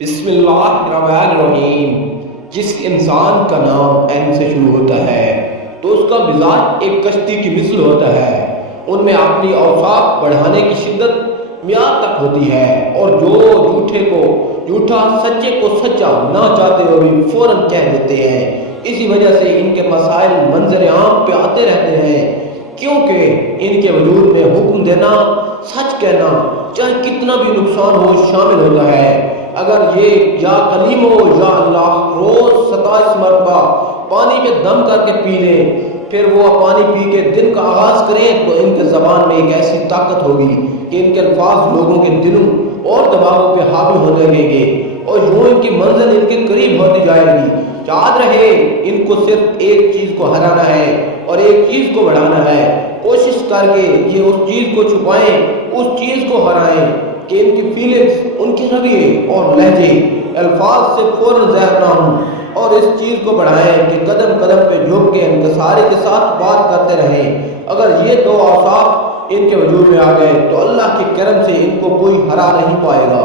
بسم اللہ الرحمن الرحیم۔ جس انسان کا نام این سے شروع ہوتا ہے تو اس کا مزاج ایک کشتی کی مثل ہوتا ہے۔ ان میں اپنی اوصاف بڑھانے کی شدت میعاد تک ہوتی ہے، اور جو جھوٹے کو جھوٹا سچے کو سچا نہ چاہتے ہوئے بھی فوراً کہہ دیتے ہیں۔ اسی وجہ سے ان کے مسائل منظر عام پہ آتے رہتے ہیں، کیونکہ ان کے وجود میں حکم دینا، سچ کہنا، چاہے کتنا بھی نقصان ہو شامل ہوتا ہے۔ اگر یہ یا کلیم ہو یا اللہ روز 27 مرتبہ پانی میں دم کر کے پی لیں، پھر وہ پانی پی کے دن کا آغاز کریں، تو ان کے زبان میں ایک ایسی طاقت ہوگی کہ ان کے الفاظ لوگوں کے دلوں اور دماغوں پہ حاوی ہونے لگیں گے، اور یوں ان کی منزل ان کے قریب ہوتی جائے گی۔ یاد رہے، ان کو صرف ایک چیز کو ہرانا ہے اور ایک چیز کو بڑھانا ہے۔ کوشش کر کے یہ اس چیز کو چھپائیں، اس چیز کو ہرائیں کہ ان کی فیلنگز، ان کے رویے اور لہجے الفاظ سے فوراً ظاہر نہ ہوں، اور اس چیز کو بڑھائیں کہ قدم قدم پہ جھک کے انکساری کے ساتھ بات کرتے رہیں۔ اگر یہ دو اوصاف ان کے وجود میں آ گئے تو اللہ کے کرم سے ان کو کوئی ہرا نہیں پائے گا۔